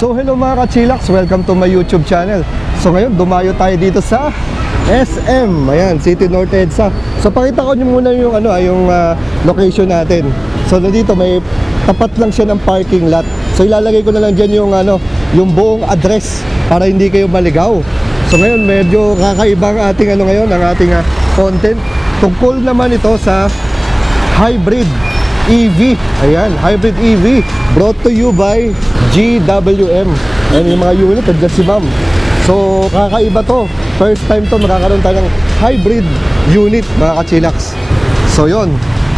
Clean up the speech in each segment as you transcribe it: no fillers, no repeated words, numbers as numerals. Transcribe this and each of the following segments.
So hello mga ka-chillax, welcome to my YouTube channel. So ngayon dumayo tayo dito sa SM, ayan, City North EDSA. So pakita ko nyo muna yung location natin. So nandito may tapat lang siya ng parking lot. So ilalagay ko na lang dyan yung buong address para hindi kayo maligaw. So ngayon medyo kakaibang ating ang ating content. Tungkol naman ito sa hybrid EV. Ayan, hybrid EV brought to you by GWM. Ayan yung mga unit, andyan si ma'am. So kakaiba to, first time to makakaroon tayo ng hybrid unit mga ka-chillax. So yon.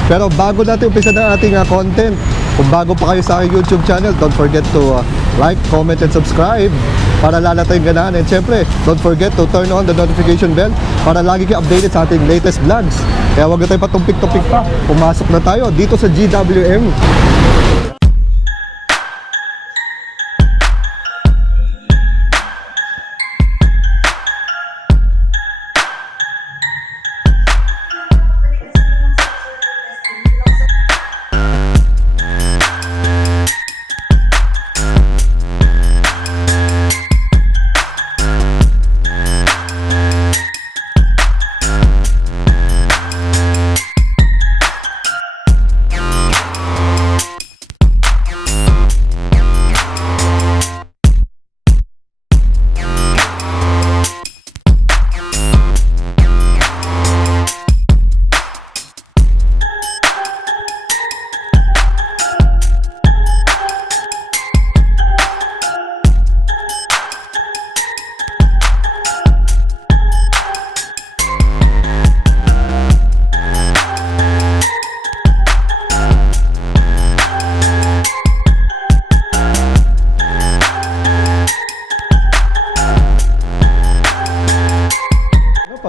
Pero bago natin umpisa ng ating content, kung bago pa kayo sa aking YouTube channel, don't forget to like, comment, and subscribe para lala tayong ganahan. And syempre, don't forget to turn on the notification bell para lagi kayo updated sa ating latest vlogs. Kaya wag na tayo patumpik-tumpik pa. Pumasok na tayo dito sa GWM.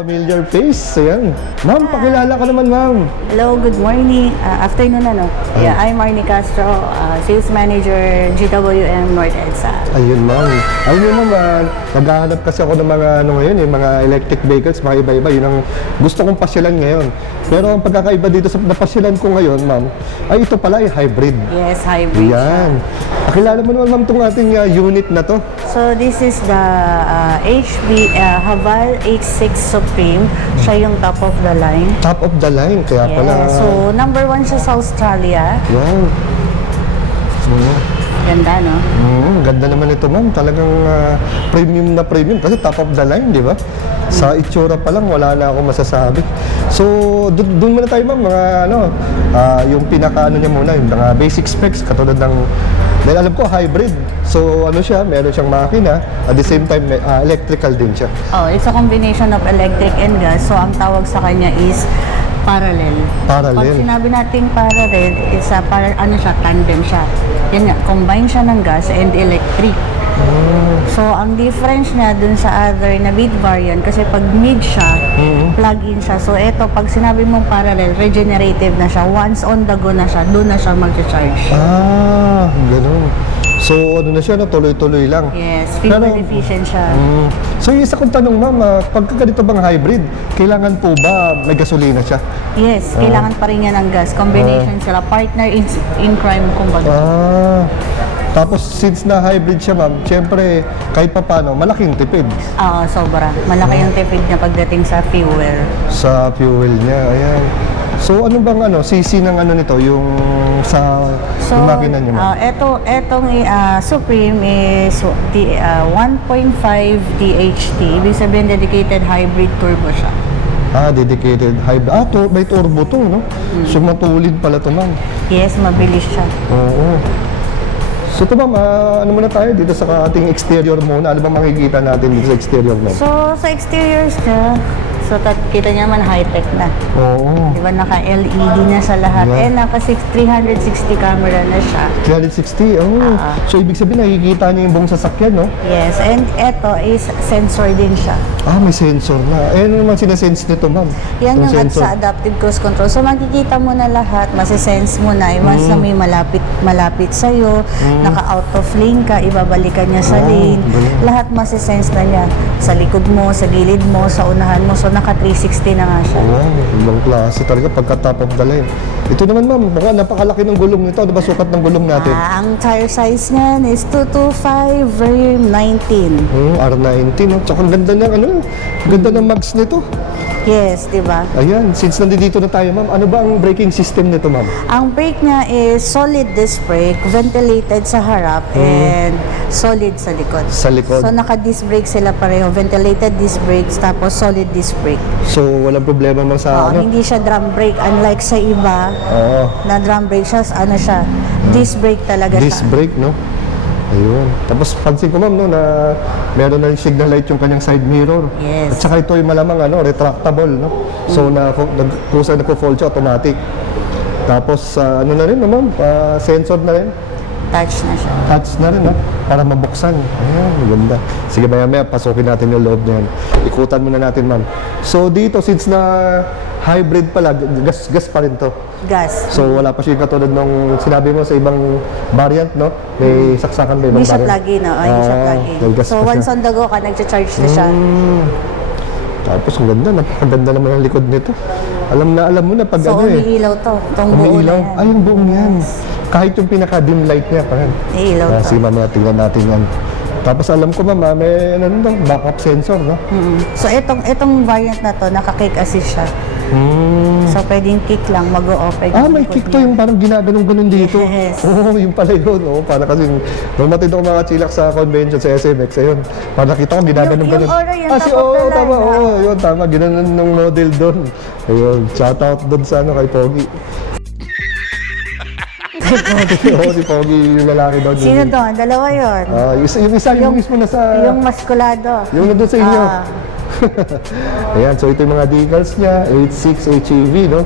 Familiar face, ayan. Ma'am, pakilala ka naman, ma'am. Hello, good morning. Afternoon Yeah, I'm Marnie Castro, Sales Manager, GWM North EDSA. Ayun, ma'am. Ayun naman, naghahanap kasi ako ng mga ngayon, yung mga electric vehicles, mga iba-iba. Yun ang gusto kong pasyalan ngayon. Pero ang pagkakaiba dito sa napasyalan ko ngayon, ma'am, ay ito pala ay hybrid. Yes, hybrid. Yan. Pakilala mo naman, ma'am, itong ating unit na to. So, this is the Haval H6 Supreme. Siya yung top of the line. Top of the line, kaya Yeah. pala. So, number 1 siya sa Australia. Wow. Ganda, no? Ganda naman ito, ma'am. Talagang premium na premium kasi top of the line, di ba? Sa itsura pa lang, wala na ako masasabi. So, doon muna tayo, ma'am, mga yung pinaka niya muna, yung mga basic specs, katulad ng, dahil alam ko, hybrid. So, siya, meron siyang makina, at the same time, electrical din siya. Oh, it's a combination of electric and gas. So, ang tawag sa kanya is parallel. Parallel. Pag sinabi nating parallel, it's a tandem siya. Yan nga, combine siya ng gas and electric. So, ang difference niya dun sa other na mid variant, kasi pag mid siya, plug-in siya. So, eto, pag sinabi mong parallel, regenerative na siya. Once on the go na siya, doon na siya mag-charge. Ah, ganun. So, na siya, tuloy-tuloy lang. Yes, fuel efficient siya. So, yung isa kong tanong, ma'am, pagka ganito bang hybrid, kailangan po ba may gasolina siya? Yes, kailangan pa rin niya ng gas. Combination sila. Partner in crime, kumbaga. Tapos, since na hybrid siya, ma'am, syempre, kahit pa paano, malaking tipid. Sobra. Malaki yung tipid niya pagdating sa fuel. Sa fuel niya, ayan. So, ano bang CC ng nito, yung sa yung makina niyo, ma'am? Etong Supreme is 1.5 THT. Ibig sabihin, dedicated hybrid turbo siya. Dedicated hybrid. May turbo to, no? So, matulid pala to, ma'am. Yes, mabilis siya. Oo. So ito, ma'am, muna tayo dito sa ating exterior muna. Ano bang makikita natin dito sa exterior, ma'am? So, sa exteriors niya, kita niya man high-tech na. Oo. Diba, naka-LED na sa lahat. Yeah. Naka 360 camera na siya. 360? Oh. So, ibig sabihin, nakikita niyo yung buong sasakyan, no? Yes, and eto is sensor din siya. May sensor na. Ano naman sinasense nito, ma'am? Yan yung sa adaptive cruise control. So, makikita mo na lahat, masisense mo na. Once na may malapit sa'yo, naka-out of lane ka, ibabalikan niya sa lane. Lahat masisense na niya. Sa likod mo, sa gilid mo, sa unahan mo. So, naka 360 na nga siya. Wow, ibang klase talaga pagka top of the line. Ito naman ma'am, baka napakalaki ng gulong nito. Ano ba sukat ng gulong natin? Ang tire size niyan is 225 R19. R19, no? Tsaka ang ganda ng ano, ganda ng mags nito. Yes, di ba? Ayan, since nandito na tayo ma'am, ano ba ang braking system nito ma'am? Ang brake niya is solid disc brake, ventilated sa harap, and solid sa likod. Sa likod. So, naka-disc brake sila pareho. Ventilated disc brakes, tapos solid disc brake. So walang problema ma'am sa ano? Hindi siya drum brake. Unlike sa iba, Oo. na drum brake siya, ano siya, disc brake talaga Disc siya. brake, no? Ayun. Tapos pansin ko ma'am, no, na meron na yung signal light yung kanyang side mirror. Yes. At saka ito yung malamang ano, retractable, no? So kung saan nagpo-fold siya, automatic. Tapos ano na rin, no, ma'am? Sensor na rin. Touch na siya. Touch na rin, no? Para mabuksan. Ayan, maganda. Sige, maya-maya, pasukin natin yung loob niyan. Ikutan muna natin, ma'am. So dito, since na hybrid pala, gas pa rin to. Gas. So wala pa siya katulad nung sinabi mo sa ibang variant, no? May saksakan ba ibang Hindi siya variant? plug-in, no? Hindi siya plug-in. may gas So, pa siya. once on the go ka, nag-charge na siya. Tapos ang ganda, napakaganda naman ang likod nito. Alam mo na pag So, ano eh. umiilaw to. Itong buo na Umiilaw. yan. Ay, yung buong yan. Kahit yung pinaka-dim light niya, parang. Iilaw to. Sige, mamaya tingnan natin yan. Tapos alam ko ma'am, may ano no, backup sensor, no? So, itong variant na to, naka-kick assist siya. So, pwedeng kick lang, mag-o-open. May kick to yung parang ginaganong-ganon dito. Yes. Oo, yung pala yun. Oo, para kasi nung matindi ko mga chilak sa convention sa SMX, ayun. Para nakita ko ginaganong-ganon. Yung Aura, yung si top of the line, tama, ah. oo, yun, tama. Ginanon ng model doon. Ayun, shout out doon sa ano, kay Pogi. Oo, si Pogi yung lalaki doon. Sino doon? Dalawa yun. Yung isa, yung mismo nasa... Yung maskulado. Yung nandun sa inyo. Ah. Ayan, so ito yung mga decals niya, 86 HEV, no?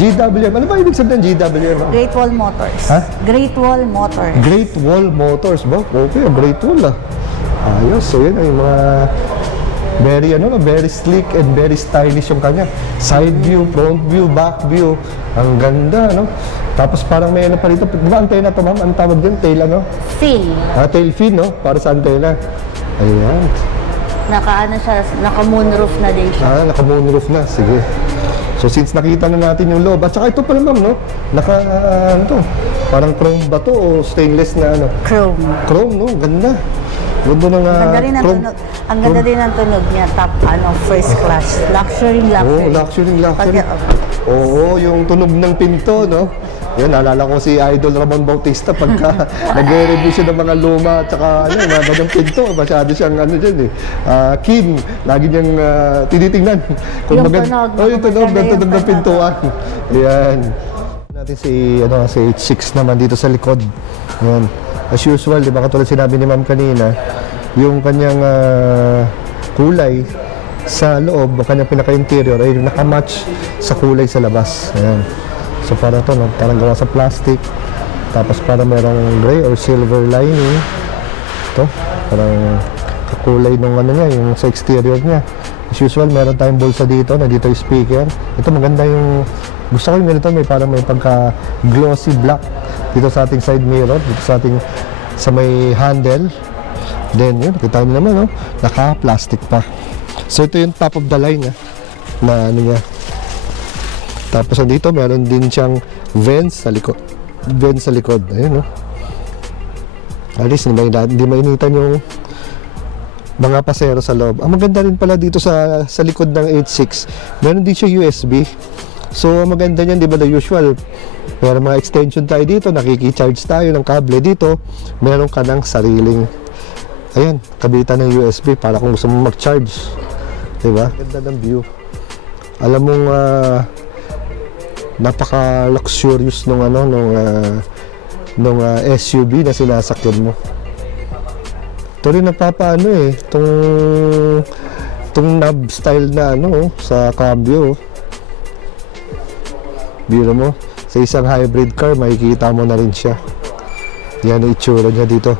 GWM, ano ba ibig sabihin ng GWM? Great Wall Motors. Ha? Great Wall Motors. Great Wall Motors ba? Okay, Great Wall Ayos, so yun yung mga very sleek and very stylish yung kanya. Side view, front view, back view. Ang ganda, no? Tapos parang may ano pa rito. Di ba antena to, ma'am? Ang tawag din, tail ano? Fin. Tail fin, no? Para sa antena. Ayan. Naka-moonroof na din siya. Naka-moonroof na. Sige. So since nakita na natin yung loob, at saka ito pala ma'am, no? Ano to? Parang chrome ba to o stainless na ano? Chrome. Chrome, no? Ganda. Ganda ng Ganda rin ang chrome. tunog. Ang ganda din ang tunog niya. Top, first class. Luxury. Luxury. Pati, Oo, yung tunog ng pinto, no? Yan, naalala ko si Idol Ramon Bautista pagka nag-review siya ng mga luma at saka ano, mga bagong pinto. Masyado siyang ano dyan eh. Keen, lagi niyang tinitingnan. Yung tunog. Yung tunog ng pintuan. Yan. Natin si H6 naman dito sa likod. Yan. As usual, di ba katulad sinabi ni ma'am kanina, yung kanyang kulay sa loob, o kanyang pinaka-interior ay nakamatch sa kulay sa labas. Ayan. So para to, no? Parang gawa sa plastic. Tapos para merong gray or silver lining. Ito, parang kakulay nung ano niya, yung sa exterior niya. As usual, meron tayong bulsa dito, na dito yung speaker. Ito maganda yung, gusto ko yung ganito, may parang may pagka glossy black dito sa ating side mirror, dito sa ating, sa may handle. Then yun, kita nyo naman, no? Naka-plastic pa. So ito yung top of the line, na ano niya. Tapos dito meron din siyang vents sa likod. Vents sa likod. Ayun, no? At least hindi mainitan yung mga pasero sa loob. Ang maganda rin pala dito sa likod ng H6, meron din siya USB. So ang maganda niyan, di ba, the usual, meron mga extension tayo dito, nakiki-charge tayo ng kable dito, meron ka ng sariling, ayan, kabitan ng USB para kung gusto mo mag-charge. Di ba? Ganda ng view. Alam mong napaka-luxurious nung SUV na sinasakyan mo. Ito rin napapaano eh, itong knob style na sa cambio. Biro mo, sa isang hybrid car, makikita mo na rin siya. Yan ang itsura niya dito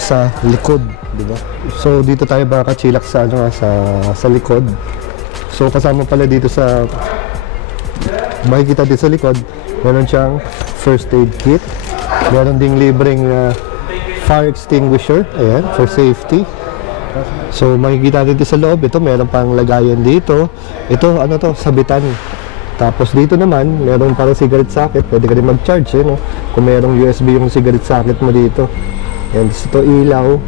sa likod, di ba? So dito tayo baka chilak sa sa likod. So kasama pala dito sa makikita dito sa likod, meron siyang first aid kit. Meron ding libreng fire extinguisher, ayan, for safety. So makikita dito sa loob, ito meron pang lagayan dito. Ito ano to, sabitan. Tapos dito naman, meron parang cigarette socket, pwede ka rin mag-charge, no? Kung merong USB yung cigarette socket mo dito. And ito ilaw.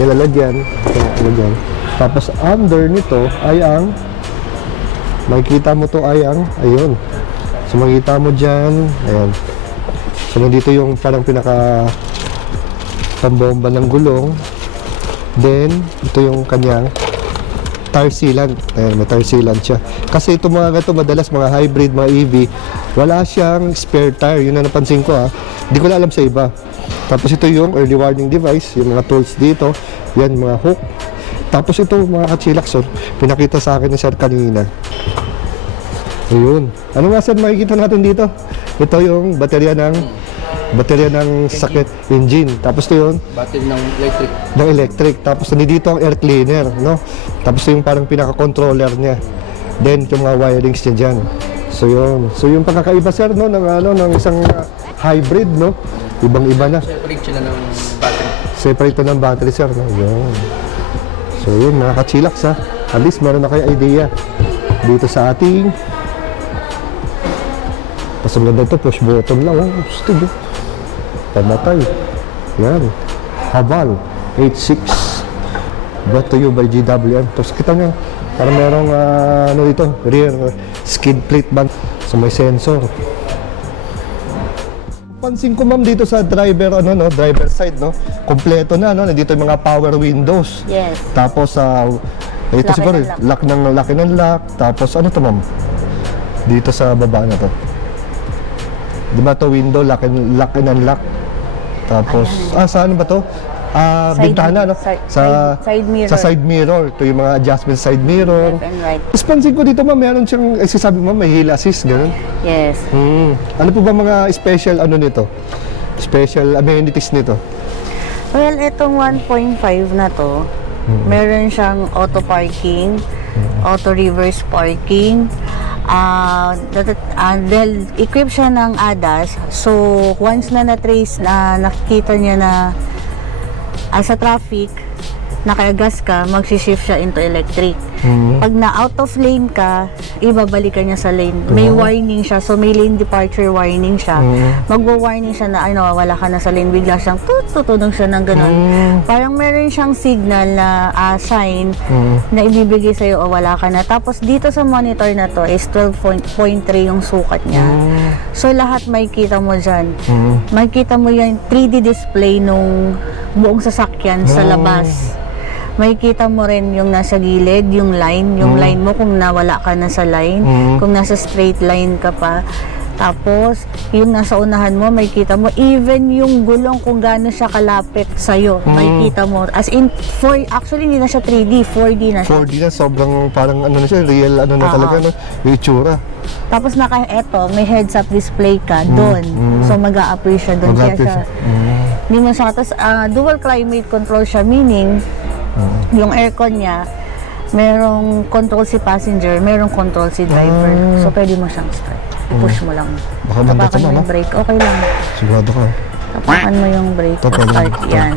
Yan lalagyan. Ito lalagyan. Tapos under nito ay ang, makikita mo to ay ang, ayun. So makikita mo dyan, ayan. So nandito yung parang pinaka pambomba ng gulong. Then, ito yung kanyang tire sealant. Ayan, may tire sealant siya. Kasi ito mga ganito, madalas mga hybrid, mga EV, wala siyang spare tire. Yun na napansin ko ha. Hindi ko na alam sa iba. Tapos ito yung early warning device, yung mga tools dito. Yan, mga hook. Tapos ito mga kachilaks, pinakita sa akin ni Sir kanina. Ayun. Ano nga sir makikita natin dito? Ito yung baterya ng sakit engine. Tapos ito yun Battery ng electric. ng electric. Tapos nandito ang air cleaner, no? Tapos ito yung parang pinaka-controller niya. Then yung mga wirings niya dyan. So yun. So yung pagkakaiba sir, no, ng isang hybrid, no? Ibang-iba na. Separate sila ng battery. Separate to ng battery sir, no? Yun. So yun, mga kachilaks ha. At least meron na kayo idea dito sa ating. Tapos ang ganda ito, push button lang, oh. Stig, oh. Pamatay. Yan. Haval 86. Brought to you by GWM. Tapos kita nyo, parang merong ano dito, rear skid plate band. So may sensor. Pansin ko ma'am dito sa driver, driver side, no? Kompleto na, no? Nandito yung mga power windows. Yes. Tapos ito Lock siguro, and lock and unlock. Tapos ano to ma'am? Dito sa baba na to. Di ba to window, lock and unlock? Tapos, saan ba to? Bintana, no? Side mirror. Sa side mirror. Ito yung mga adjustment side mirror. Left and right. Tapos pansin ko dito ma'am, meron siyang, sabi mo, may hill assist, gano'n. Yes. Ano po ba mga special nito? Special amenities nito? Well, itong 1.5 na to, meron siyang auto parking, auto reverse parking, dahil equip siya ng ADAS. So once na na-trace na nakikita niya na sa traffic nakagas ka, magsishift siya into electric. Pag na out of lane ka, ibabalikan niya sa lane. May warning siya, so may lane departure warning siya. Magwa-warning siya na wala ka na sa lane, bigla siyang tutunog siya ng ganun. Parang meron siyang signal na sign na ibibigay sa'yo o wala ka na. Tapos dito sa monitor na to is 12.3 yung sukat niya. So lahat makikita mo dyan. Makikita mo yan 3D display nung buong sasakyan sa labas. Makikita mo rin yung nasa gilid, yung line mo kung nawala ka na sa line, kung nasa straight line ka pa. Tapos, yung nasa unahan mo, makikita mo, even yung gulong kung gaano siya kalapit sa'yo, makikita mo. As in, actually, hindi na siya 3D, 4D na siya. 4D na, sobrang parang na siya, real na talaga, no? Yung itsura. Tapos may heads-up display ka doon. So, mag-a-appear siya doon. Kaya siya, hindi mo siya, tapos dual climate control siya, meaning, yung aircon niya, merong control si passenger, merong control si driver. So, pwede mo siyang start. I-push mo lang. Baka mandat Tapakan sa mo mama. yung brake. Okay lang. Sigurado ka. Tapakan mo yung brake. Ito, pwede. Start yan.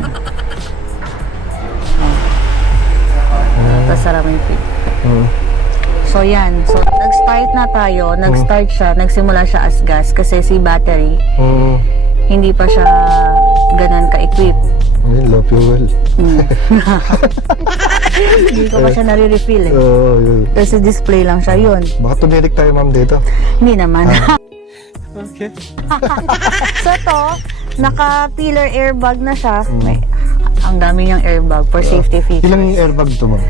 Tapos sarap yung feet. So, yan. So, nag-start na tayo. Nag-start siya. Nagsimula siya as gas kasi si battery, hindi pa siya ganun ka-equip. Ayun, low fuel. Hindi ko pa siya nare-refill eh. Oo, yun. Kasi display lang siya yun. Baka tumirik tayo ma'am dito. Hindi naman. Okay. So to, naka-pillar airbag na siya. Ang dami niyang airbag for safety features. Ilang airbag to ma'am?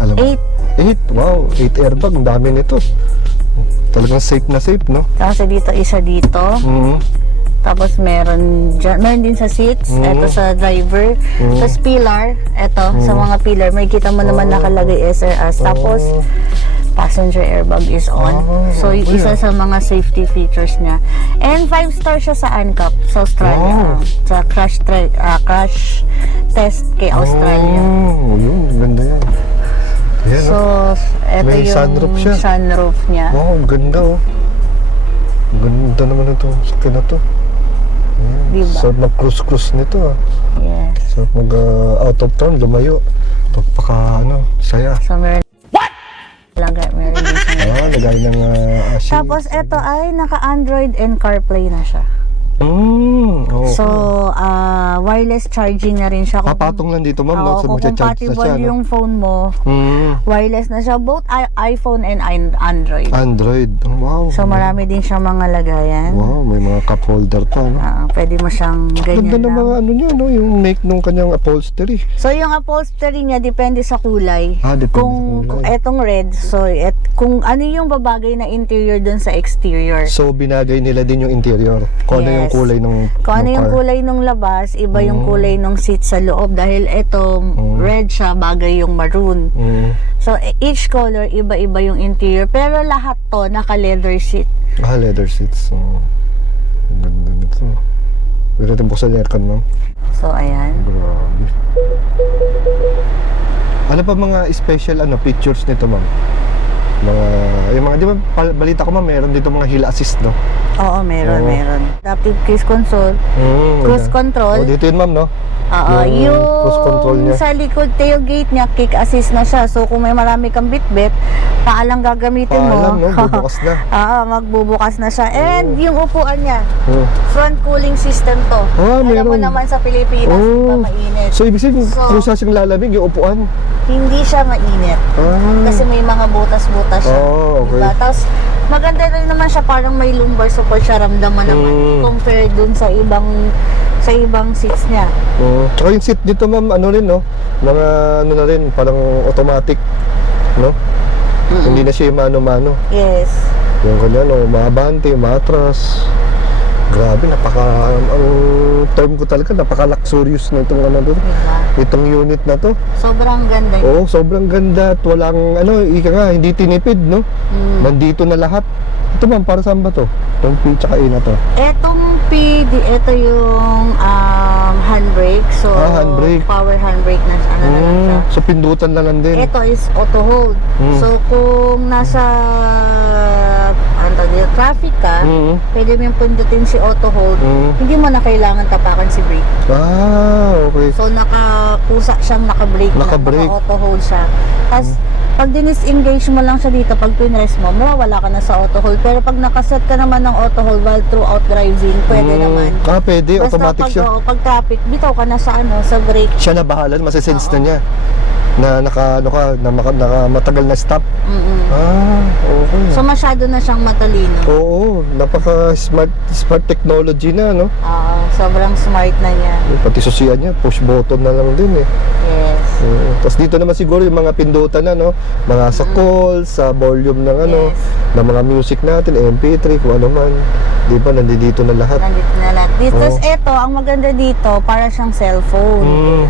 Alam mo? 8. 8? Wow, 8 airbag. Ang dami nito. Talagang safe na safe, no? Kasi dito, isa dito. Tapos meron din sa seats, eto sa driver. Tapos pillar, eto sa mga pillar. May kita mo naman nakalagay SRS. Tapos passenger airbag is on. So isa sa mga safety features niya. And 5-star siya sa ANCAP sa Australia. Sa crash test kay Australia. Yun, ganda yan. Ayan, So, eto may yung sunroof siya. sunroof niya. Wow, ang ganda oh. Ang ganda naman ito. Sakyan na to. Diba? Sarap mag-cruise nito ah. Yes. Sarap mag out of town, lumayo. Pagpaka saya. So, meron meron din siya. Lagay ng asin. Tapos, ito ay naka-Android and CarPlay na siya. Oo. So, wireless charging na rin siya. Papatong lang dito, ma'am, no? Oo, So, kung magcha-charge na compatible siya, no? yung phone mo, wireless na siya. Both iPhone and Android. Android. Oh, wow. So, marami din siyang mga lagayan. Wow, may mga cup holder pa, no? Pwede mo siyang Ganda ganyan ng lang. mga ano niya, no? Yung make nung kanyang upholstery. So, yung upholstery niya, depende sa kulay. Depende Kung sa kulay. etong red, so, kung ano yung babagay na interior dun sa exterior. So, binagay nila din yung interior. Kung ano yung Yes. kulay ng Kung ano yung car. kulay nung labas, iba yung kulay nung seat sa loob. Dahil ito, red siya, bagay yung maroon. So, each color, iba-iba yung interior. Pero lahat to, naka-leather seat. Leather seats. Ang ganda nito. Pwede natin buksan yung aircon, ma'am. So, ayan. Grabe. Ano pa mga special features nito, ma'am? Yung mga, di ba, balita ko, ma'am, meron dito mga hill assist, no? Oo, meron, Oo. meron. Adaptive cruise console, cruise control. Dito yun, ma'am, no? Oo, Yung cruise control niya. sa likod tailgate niya, kick assist na siya. So, kung may marami kang bitbit, paalang gagamitin mo. Paalang, no? Bubukas na. Oo, magbubukas na siya. And yung upuan niya, Oh. front cooling system to. Alam mo meron. naman sa Pilipinas, di ba mainit? So, ibig sabihin, So, kung saan siyang lalamig, yung upuan. Hindi siya mainit. Kasi may mga butas-butas siya. Okay. Diba? Tapos, maganda rin naman siya, parang may lumbar support siya, ramdam mo naman. Compared dun sa ibang seats niya. Tsaka yung seat dito, ma'am, ano rin, no? Mga ano na rin, parang automatic, no? Hindi na siya yung mano-mano. Yes. Yung kanya, no, maabante, matras. Grabe, ang term ko talaga, napaka-luxurious na itong ano doon. Diba? Itong unit na to. Sobrang ganda niya. Oo, sobrang ganda at walang, ika nga, hindi tinipid, no? Nandito na lahat. Ito, ma'am, para saan ba to? Itong P tsaka A na to. Etong ito yung handbrake. So, Handbrake. power handbrake na siya. Ano na lang siya. So, pindutan na lang din. Ito is auto hold. So, kung nasa traffic ka, pwede mo yung pindutin si auto hold. Hindi mo na kailangan tapakan si brake. Okay. So, nakakusa siyang naka-brake na. Naka-brake. Naka-auto hold siya. Tapos, pag dinis-engage mo lang siya dito, pag pinress mo, mawawala ka na sa auto hold. Pero pag nakaset ka naman ng auto hold while throughout driving, pwede naman. Pwede. Basta Automatic siya. pag traffic, bitaw ka na sa sa brake. Siya na bahala, masasense na niya na matagal na stop. Okay. So masyado na siyang matalino. Oo, napaka-smart technology na, no? Sobrang smart na niya. Pati susian niya, push button na lang din, eh. Yes. Tapos dito naman siguro yung mga pindutan na, no? Mga sa call, sa volume ng ng mga music natin, MP3, kung ano man. Di ba, nandito na lahat. Nandito na lahat. Tapos ito, ang maganda dito, para siyang cellphone.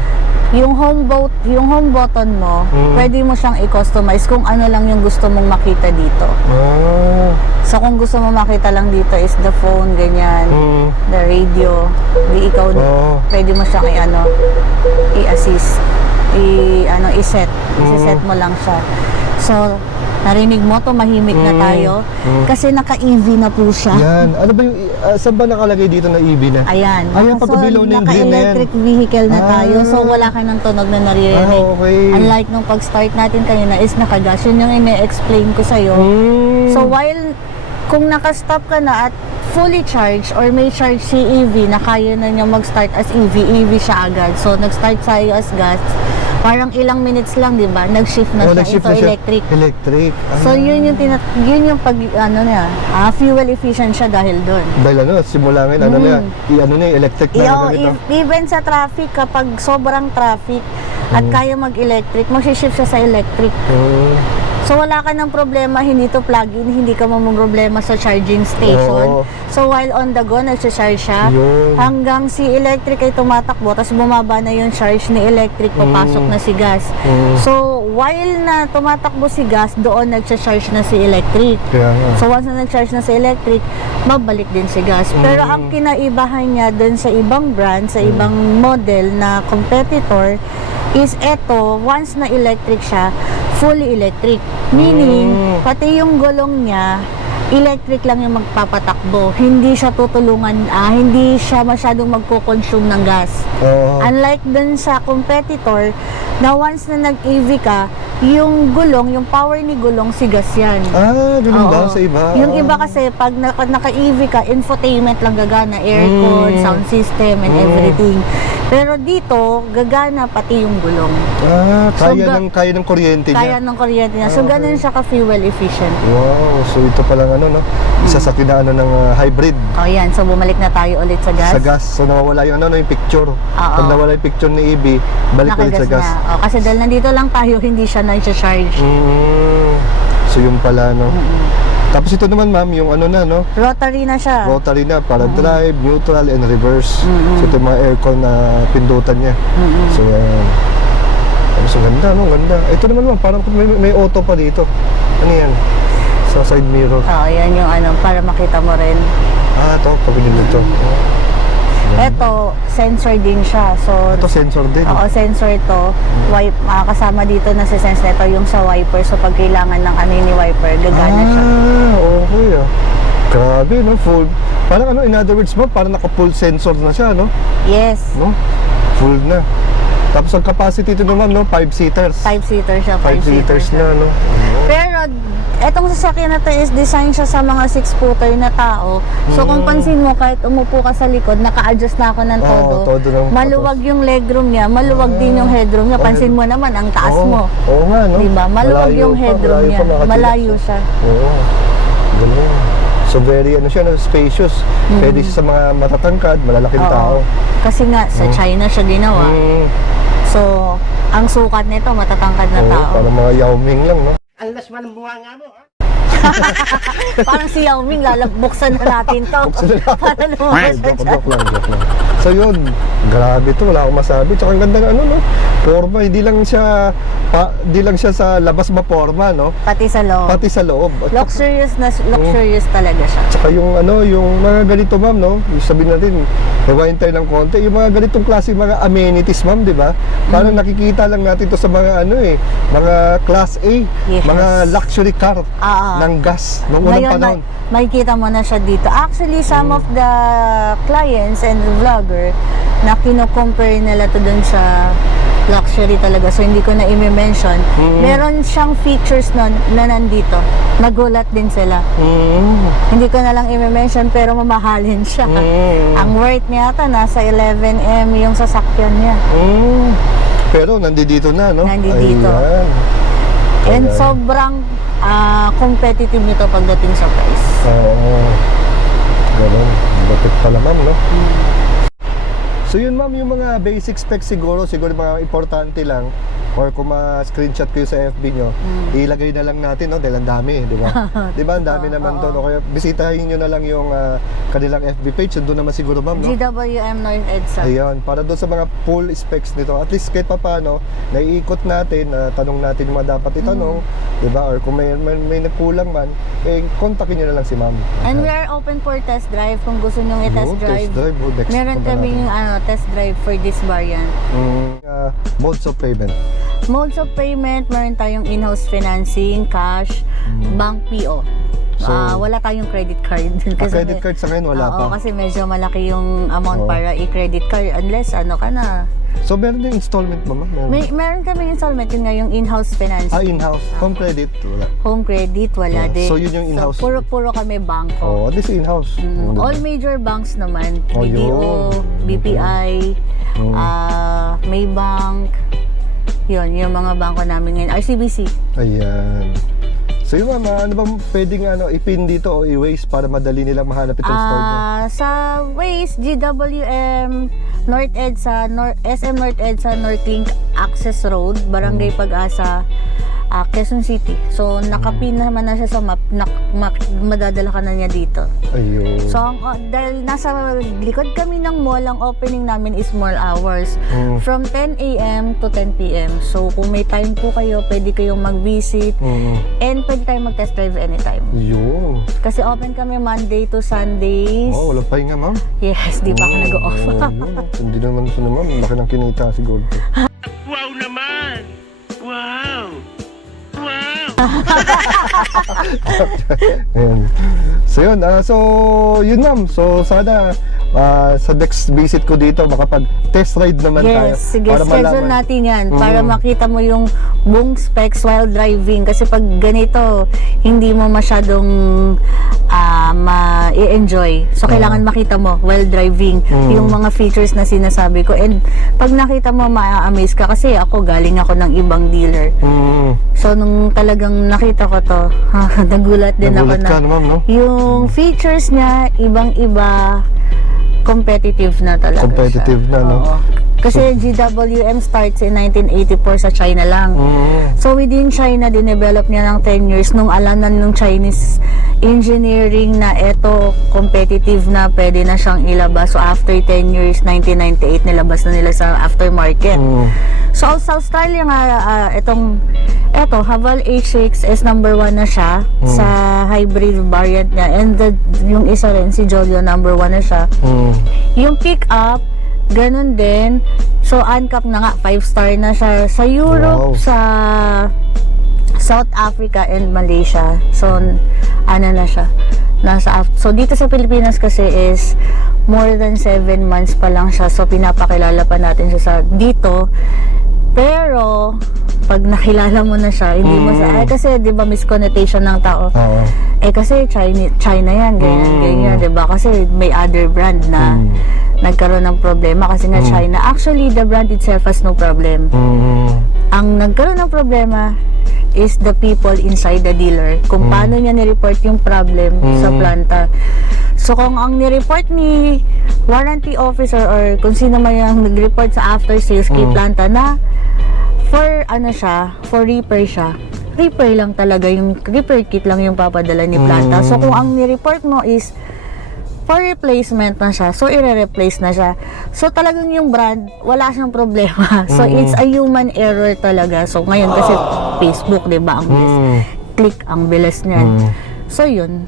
Yung home button mo, pwede mo siyang i-customize kung ano lang yung gusto mong makita dito. So kung gusto mo makita lang dito is the phone, ganyan, the radio, di ikaw, pwede mo siyang i-assist, i-set mo lang siya. So, narinig mo, tumahimik na tayo. Kasi naka-EV na po siya. Yan. Ano ba yung, saan ba nakalagay dito na EV na? Ayan. Ayan, pagkabilaw na yung green na yan. Naka-electric vehicle na tayo. So, wala ka ng tunog na naririnig. Okay. Unlike nung pag-start natin kanina is naka-gas. Yun yung ine-explain ko sa'yo. So, while kung naka-stop ka na at fully charged or may charge si EV na kaya na niya mag-start as EV siya agad. So, nag-start sa'yo as gas. Parang ilang minutes lang, di ba? Nag-shift na siya nag-shift into na siya. electric. Electric. So, yun yung pag, fuel efficient siya dahil doon. Dahil simula ngayon, electric na ganito. Even sa traffic, kapag sobrang traffic at kaya mag-electric, mag-shift siya sa electric. So, wala ka ng problema, hindi to plug-in, hindi ka problema sa charging station. So, while on the go, nag-charge siya. Hanggang si electric ay tumatakbo, tapos bumaba na yung charge ni electric, papasok na si gas. So, while na tumatakbo si gas, doon nag-charge na si electric. So, once na nag-charge na si electric, mabalik din si gas. Pero ang kinaibahan niya doon sa ibang brand, sa ibang model na competitor, is eto, once na electric siya, fully electric. Meaning, pati yung gulong niya electric lang yung magpapatakbo. Hindi siya tutulungan, hindi siya masyadong magko-consume ng gas. Oo. Unlike dun sa competitor, na once na nag-EV ka, yung gulong, yung power ni gulong, si gas yan. Ganun ba Oo. sa iba? Yung iba kasi, pag naka-EV ka, infotainment lang gagana, aircon, sound system, and everything. Pero dito, gagana pati yung gulong. Kaya ng kuryente niya. Kaya ng kuryente niya. So, ganun siya ka-fuel efficient. Wow, so ito palang ano, no? Isa sa kinaano ng hybrid O yan, so bumalik na tayo ulit sa gas. sa gas. So nawawala yung ano, yung picture. Pag nawala yung picture ni EV, balik ulit sa Nakagas gas. na. O, kasi dahil nandito lang tayo, hindi siya na-charge. So yung pala, no? Tapos ito naman, ma'am, yung ano na, no? Rotary na siya. Rotary na para drive, neutral, and reverse. So ito yung mga aircon na pindutan niya. So yan. Tapos ang ganda, no? Ang ganda. Ito naman, ma'am, parang may auto pa dito. Ano yan? Sa side mirror. Oo, yan yung ano, para makita mo rin. Ito, pabinin nito. Ito, sensor din siya. So, Ito, sensor din. oo, sensor to. Kasama dito na si sense nito yung sa wiper. So, pag kailangan ng ano ni wiper, gagana siya. Okay Grabe, no? Full. Parang ano, in other words mo, parang naka-full sensor na siya, no? Yes. No? Full na. Tapos ang capacity ito naman, no? 5-seaters. 5-seater siya. 5-seaters na, no? Pero, etong sasakyan na to is design siya sa mga 6-footer na tao. So, kung pansin mo, kahit umupo ka sa likod, naka-adjust na ako ng todo. todo ng Maluwag yung legroom niya, maluwag din yung headroom niya. Pansin mo naman, ang taas mo. Oo nga, no? Diba? Maluwag Malayo yung pa, headroom malayo niya. pa, nakatilas, Malayo no? siya. Oo. Ganun. So, very, ano siya, no? Spacious. Pwede siya sa mga matatangkad, malalaking tao. Kasi nga, sa China siya ginawa. So, ang sukat nito, matatangkad na tao. Parang mga Yao Ming lang, no? Parang si Yao Ming, buksan na natin to. Buksan na natin. Para lumabas siya dyan. Joke lang. So yun, grabe to, wala akong masabi. Tsaka ang ganda ng ano, no? Forma, hindi lang siya sa labas maporma, no? Pati sa loob. Pati sa loob. At Luxurious talaga siya. tsaka yung ano, yung mga ganito, ma'am, no? Yung sabihin natin, rewind tayo ng konti. Yung mga ganitong klase, mga amenities, ma'am, di ba? Parang nakikita lang natin to sa mga ano mga class A, Yes. mga luxury car ng gas noong unang panahon. Makikita mo na siya dito. Actually, some of the clients and the vlogger na kino-compare nila to dun sa luxury talaga. So, hindi ko na i-mention. Meron siyang features na nandito. Nagulat din sila. Hindi ko na lang i-mention pero mamahalin siya. Ang worth niya ata, nasa 11M yung sasakyan niya. Pero nandito na, no? Nandito. Ayan. And sobrang competitive nito pagdating sa price. Oo. Ganun. Bakit pala, ma'am, no? So yun, ma'am, yung mga basic specs siguro mga importante lang, or kung ma-screenshot ko sa FB nyo, ilagay na lang natin, no? Dahil ang dami, di ba? Di ba, ang dami naman doon. Kaya bisitahin nyo na lang yung kanilang FB page, doon naman siguro, ma'am, no? GWM North EDSA. Ayun, para doon sa mga full specs nito. At least kahit pa paano, naiikot natin, tanong natin yung mga dapat itanong, di ba? Or kung may nagkulang man, kontakin nyo na lang si ma'am. And we are open for test drive kung gusto nyo i-test drive. Test drive, next Meron pa ba kaming natin? test drive for this variant. Modes of payment. Modes of payment, meron tayong in-house financing, cash, bank PO. So, wala tayong credit card. Credit card sa ngayon, wala pa. Oo, kasi medyo malaki yung amount para i-credit card unless ano ka na. So, meron din installment ba, ma'am? Meron kami installment, yun nga yung in-house financing. In-house. Home credit, wala. Home credit, wala din. So, yun yung in-house. So, puro kami bangko. At least in-house. All major banks naman. Oh, BDO, yun. BPI, Maybank. Yun, yung mga bangko namin ngayon. RCBC. Ayan. So yun, ma'am, ano bang pwedeng ipin dito o i-waste para madali nilang mahanap itong store niyo? Sa Waze, GWM, North EDSA, SM North EDSA, Northlink Access Road, Barangay Pag-asa, Quezon City. So, nakapin naman na siya sa map, madadala ka na niya dito. Ayun. So, dahil nasa likod kami ng mall, ang opening namin is mall hours. From 10 a.m. to 10 p.m. So, kung may time po kayo, pwede kayong mag-visit. And pwede tayong mag-test drive anytime. Yun. Kasi open kami Monday to Sundays. Walang pahinga, ma'am. Yes, di ba ako nag-off? Yun. Hindi naman ito naman. Laki ng kinita siguro. Wow naman! Wow! Wow! Ayan. So yun, yun ma'am. So sana sa next visit ko dito makapag-test ride naman tayo. Yes, sige, schedule natin yan para makita mo yung buong specs while driving. Kasi pag ganito, hindi mo masyadong ma-enjoy. So, kailangan makita mo while driving yung mga features na sinasabi ko. And pag nakita mo, ma-amaze ka. Kasi ako, galing ako ng ibang dealer. So, nung talagang nakita ko to, nagulat din ako na ka, ma'am, no? yung features niya, ibang-iba, competitive na talaga Competitive siya. na, no? Oo. Kasi GWM starts in 1984 sa China lang. So within China, dinevelop niya ng 10 years nung alam na nung Chinese engineering na eto competitive na pwede na siyang ilabas. So after 10 years, 1998, nilabas na nila sa aftermarket. So sa Australia nga, eto, Haval H6 is number 1 na siya sa hybrid variant niya. And yung isa rin, si Jolyo, number 1 na siya. Yung pick-up, ganun din. So, ANCAP na nga, 5-star na siya sa Europe, sa South Africa and Malaysia. So, ano na siya. So, dito sa Pilipinas kasi is more than 7 months pa lang siya. So, pinapakilala pa natin siya sa dito. Pero, pag nakilala mo na siya, hindi mo kasi, di ba, misconnotation ng tao. Kasi China yan, ganyan, di ba? Kasi may other brand na nagkaroon ng problema kasi nga China. Actually, the brand itself has no problem. Ang nagkaroon ng problema is the people inside the dealer. Kung paano niya ni-report yung problem sa planta. So, kung ang ni-report ni warranty officer or kung sino man yung nag-report sa after sales kay planta na for repair siya. Repair lang talaga, yung repair kit lang yung papadala ni planta. So, kung ang ni-report mo is for replacement na siya, so i-replace na siya. So, talagang yung brand, wala siyang problema. So, it's a human error talaga. So, ngayon kasi Facebook, di ba? Ang click, ang bilis niyan. So, yun.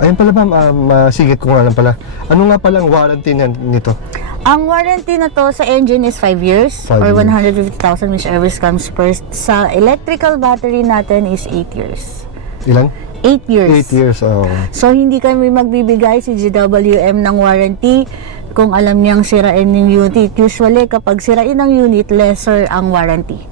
Ayun pala ma'am, masigit ko nga lang pala. Ano nga palang warranty nito? Ang warranty na to sa engine is 5 years 5 or years. 150,000 whichever comes first. Sa electrical battery natin is 8 years. Ilan? 8 years. 8 years, So, hindi kami magbibigay si GWM ng warranty kung alam niyang sirain yung unit. Usually, kapag sirain ang unit, lesser ang warranty.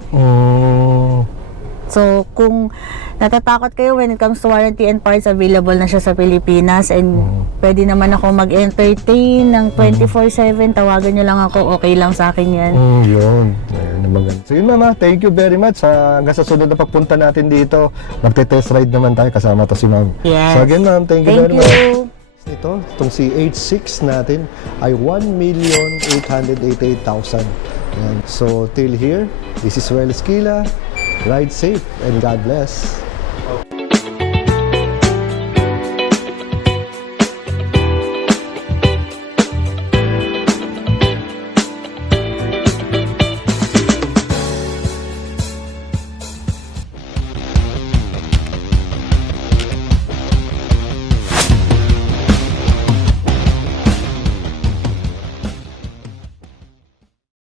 So, kung natatakot kayo when it comes to warranty and parts, available na siya sa Pilipinas and pwede naman ako mag-entertain ng 24/7. Tawagan niyo lang ako, okay lang sa akin yan. Yun. Ayun naman. So yun mama, thank you very much. Hanggang sa sunod na pagpunta natin dito, magte-test ride naman tayo kasama to si ma'am. Yes. So again ma'am, thank you very much. you. Itong si H6 natin ay 1,888,000. So till here, this is Well Esquila. Ride safe and God bless.